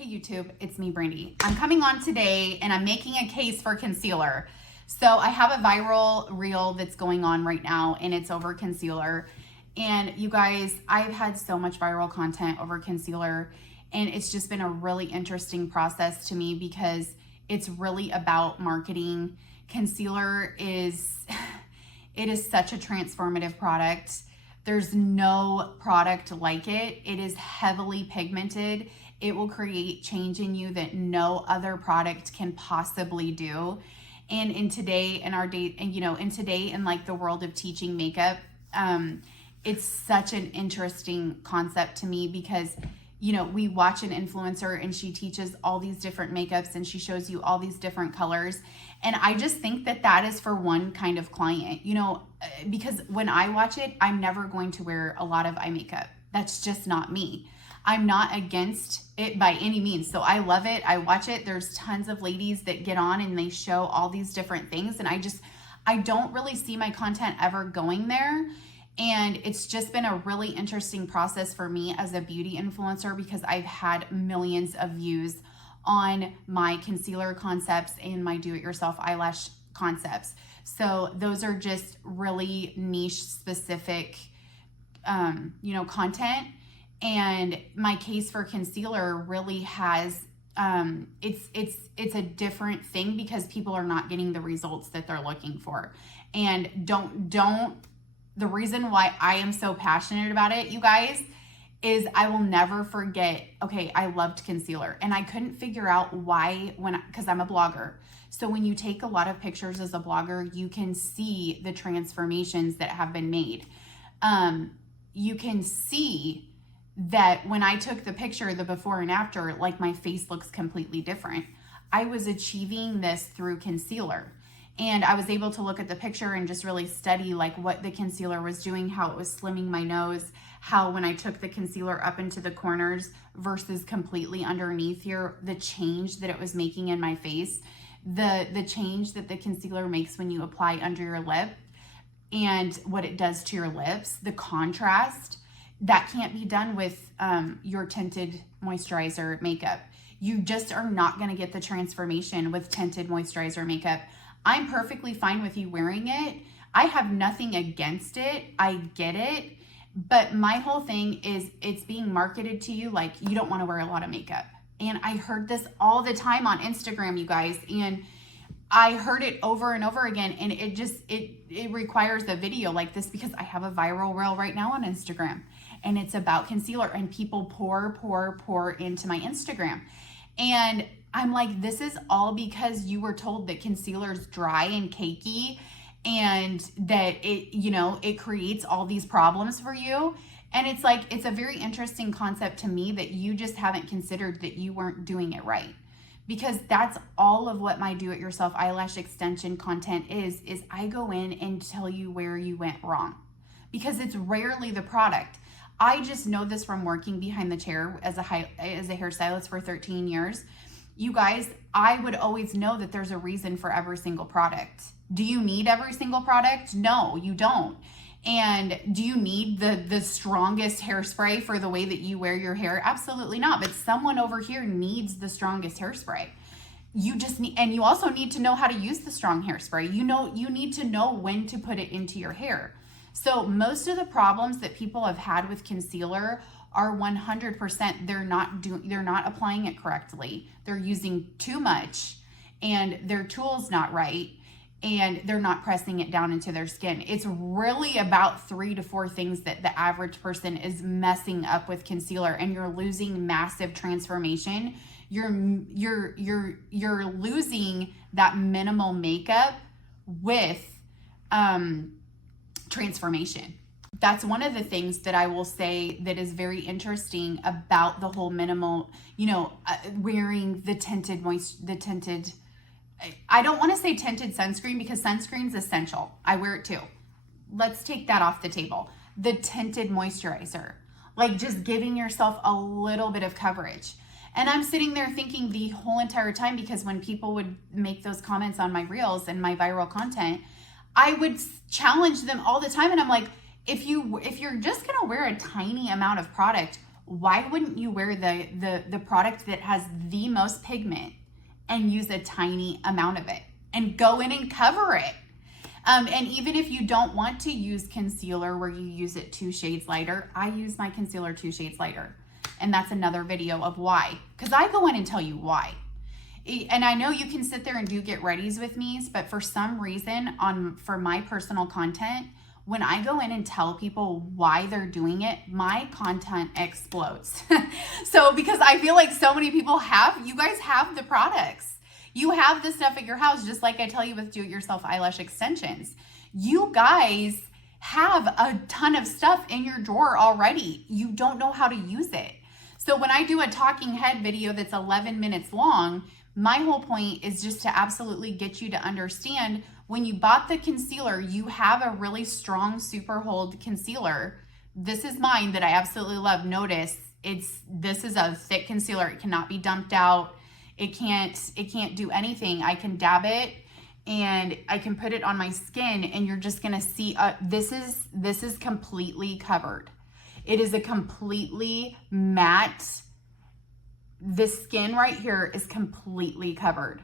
Hey YouTube, it's me, Brandi. I'm coming on today and I'm making a case for concealer. So I have a viral reel that's going on right now and it's over concealer. And you guys, I've had so much viral content over concealer and it's just been a really interesting process to me because it's really about marketing. Concealer is, it is such a transformative product. There's no product like it. It is heavily pigmented. It will create change in you that no other product can possibly do. And in today, in our day, and in today, in like the world of teaching makeup, it's such an interesting concept to me because, we watch an influencer and she teaches all these different makeups and she shows you all these different colors. And I just think that that is for one kind of client, because when I watch it, I'm never going to wear a lot of eye makeup. That's just not me. I'm not against it by any means. So I love it. I watch it. There's tons of ladies that get on and they show all these different things. And I don't really see my content ever going there. And it's just been a really interesting process for me as a beauty influencer because I've had millions of views on my concealer concepts and my do-it-yourself eyelash concepts. So those are just really niche specific, content. And my case for concealer really has, it's a different thing because people are not getting the results that they're looking for. And the reason why I am so passionate about it, you guys, is I will never forget, okay, I loved concealer and I couldn't figure out why because I'm a blogger. So when you take a lot of pictures as a blogger, you can see the transformations that have been made. You can see that when I took the picture, the before and after, like my face looks completely different. I was achieving this through concealer. And I was able to look at the picture and just really study like what the concealer was doing, how it was slimming my nose, how when I took the concealer up into the corners versus completely underneath here, the change that it was making in my face, the change that the concealer makes when you apply under your lip and what it does to your lips, the contrast. That can't be done with your tinted moisturizer makeup. You just are not going to get the transformation with tinted moisturizer makeup. I'm perfectly fine with you wearing it. I have nothing against it. I get it. But my whole thing is it's being marketed to you like you don't want to wear a lot of makeup. And I heard this all the time on Instagram, you guys. And I heard it over and over again. And it requires a video like this because I have a viral reel right now on Instagram. And it's about concealer and people pour into my Instagram. And I'm like, this is all because you were told that concealer is dry and cakey and that it creates all these problems for you. And it's like, it's a very interesting concept to me that you just haven't considered that you weren't doing it right. Because that's all of what my do-it-yourself eyelash extension content is I go in and tell you where you went wrong. Because it's rarely the product. I just know this from working behind the chair as a hairstylist for 13 years. You guys, I would always know that there's a reason for every single product. Do you need every single product? No, you don't. And do you need the strongest hairspray for the way that you wear your hair? Absolutely not. But someone over here needs the strongest hairspray. You just need, and you also need to know how to use the strong hairspray. You need to know when to put it into your hair. So most of the problems that people have had with concealer are 100% they're not applying it correctly. They're using too much and their tool's not right and they're not pressing it down into their skin. It's really about 3 to 4 things that the average person is messing up with concealer and you're losing massive transformation. You're losing that minimal makeup with transformation. That's one of the things that I will say that is very interesting about the whole minimal, wearing the tinted, I don't want to say tinted sunscreen because sunscreen's essential. I wear it too. Let's take that off the table. The tinted moisturizer, like just giving yourself a little bit of coverage. And I'm sitting there thinking the whole entire time, because when people would make those comments on my reels and my viral content, I would challenge them all the time. And I'm like, if you're just gonna wear a tiny amount of product, why wouldn't you wear the product that has the most pigment and use a tiny amount of it and go in and cover it? And even if you don't want to use concealer where you use it 2 shades lighter, I use my concealer 2 shades lighter. And that's another video of why, because I go in and tell you why. And I know you can sit there and do get readies with me, but for some reason for my personal content, when I go in and tell people why they're doing it, my content explodes. So because I feel like so many people you guys have the products. You have the stuff at your house, just like I tell you with do-it-yourself eyelash extensions. You guys have a ton of stuff in your drawer already. You don't know how to use it. So when I do a talking head video that's 11 minutes long, my whole point is just to absolutely get you to understand when you bought the concealer, you have a really strong super hold concealer. This is mine that I absolutely love. Notice this is a thick concealer. It cannot be dumped out. It can't do anything. I can dab it and I can put it on my skin and you're just gonna see, this is completely covered. It is a completely matte, this skin right here is completely covered.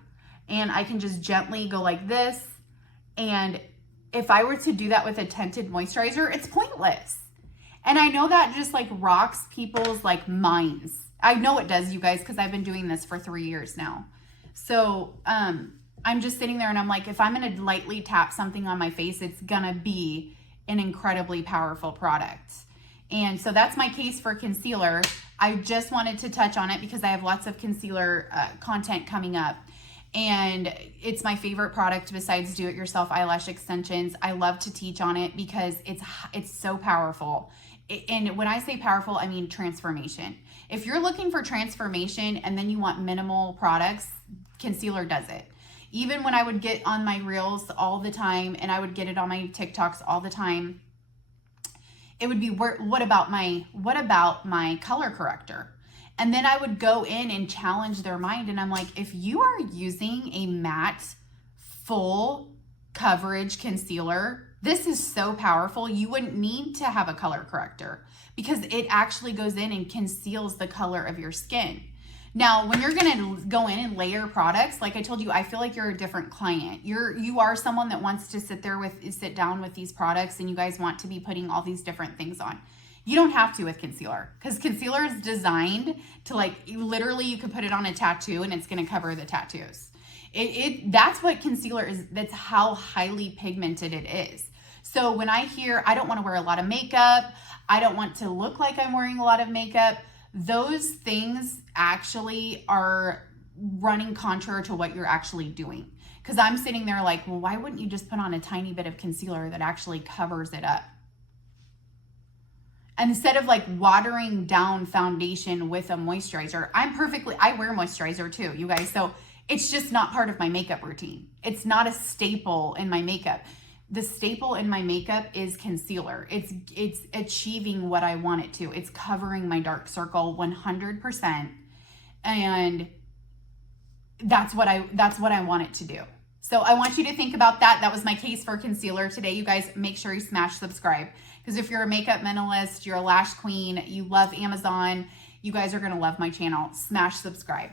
And I can just gently go like this. And if I were to do that with a tinted moisturizer, it's pointless. And I know that just like rocks people's like minds. I know it does, you guys, because I've been doing this for 3 years now. So I'm just sitting there and I'm like, if I'm going to lightly tap something on my face, it's going to be an incredibly powerful product. And so that's my case for concealer. I just wanted to touch on it because I have lots of concealer content coming up. And it's my favorite product besides do-it-yourself eyelash extensions. I love to teach on it because it's so powerful. And when I say powerful, I mean transformation. If you're looking for transformation and then you want minimal products, concealer does it. Even when I would get on my reels all the time and I would get it on my TikToks all the time, it would be, what about my color corrector? And then I would go in and challenge their mind. And I'm like, if you are using a matte, full coverage concealer, this is so powerful. You wouldn't need to have a color corrector because it actually goes in and conceals the color of your skin. Now, when you're gonna go in and layer products, like I told you, I feel like you're a different client. You are someone that wants to sit down with these products and you guys want to be putting all these different things on. You don't have to with concealer because concealer is designed to like, literally you could put it on a tattoo and it's gonna cover the tattoos. That's what concealer is, that's how highly pigmented it is. So when I hear, I don't wanna wear a lot of makeup, I don't want to look like I'm wearing a lot of makeup, those things actually are running contrary to what you're actually doing. Because I'm sitting there like, well, why wouldn't you just put on a tiny bit of concealer that actually covers it up? Instead of like watering down foundation with a moisturizer, I wear moisturizer too, you guys. So it's just not part of my makeup routine. It's not a staple in my makeup. The staple in my makeup is concealer. It's achieving what I want it to. It's covering my dark circle 100%. And that's what I want it to do. So I want you to think about that. That was my case for concealer today. You guys make sure you smash subscribe. Because if you're a makeup minimalist, you're a lash queen, you love Amazon, you guys are gonna love my channel. Smash subscribe.